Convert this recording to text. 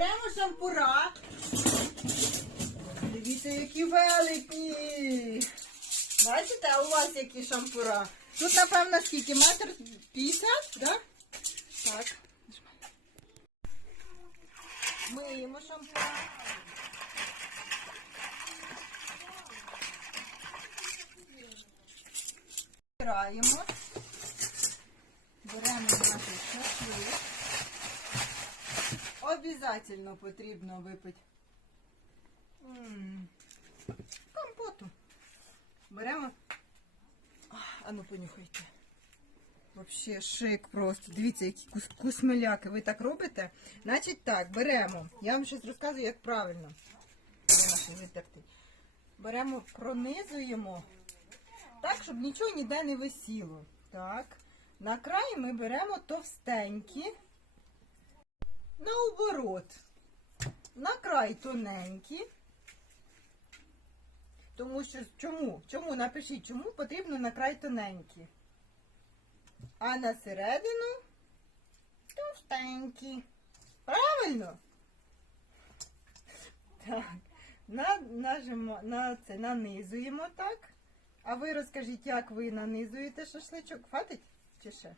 Беремо шампура. Дивіться, які великі. Бачите, а у вас які шампура? Тут, напевно, скільки? Метр 50, да? Так. Миємо шампура. Збираємо. Обязательно потрібно випити компоту. Беремо. А, ну понюхайте. Вообще шик просто. Дивіться, які кус- кусмеляки. Ви так робите? Значить так, беремо. Я вам щось розказую, як правильно. Беремо, пронизуємо так, щоб нічого ніде не висіло. Так. На край ми беремо товстенькі. Наоборот. На край тоненькі. Тому що чому? Чому? Напишіть, чому потрібно на край тоненькі. А на середину товстенькі. Правильно? Так. На, нажимо, на це нанизуємо так. А ви розкажіть, як ви нанизуєте шашличок? Хватить чи ще?